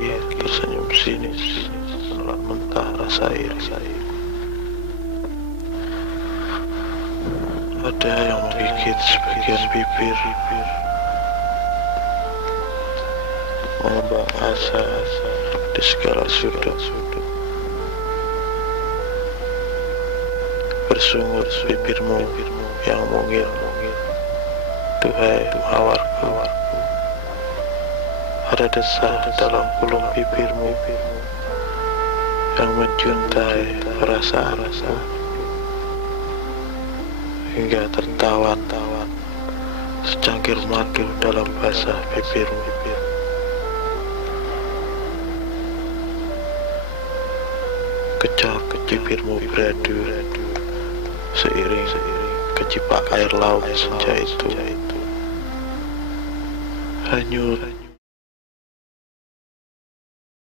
lagi tersenyum sinis, menelan mentah rasa iri. Ada yang menggigit sebagian bibir, mengembang asa di segala sudut. Bersungut bibirmu yang mungil, duhai mawarku. Ada desah dalam ulung bibirmu yang menjuntai perasaan-rasa hingga tertawan secangkir madu dalam basah bibirmu. Kejap bibirmu beradu seiring kecipak air laut senja itu hanyut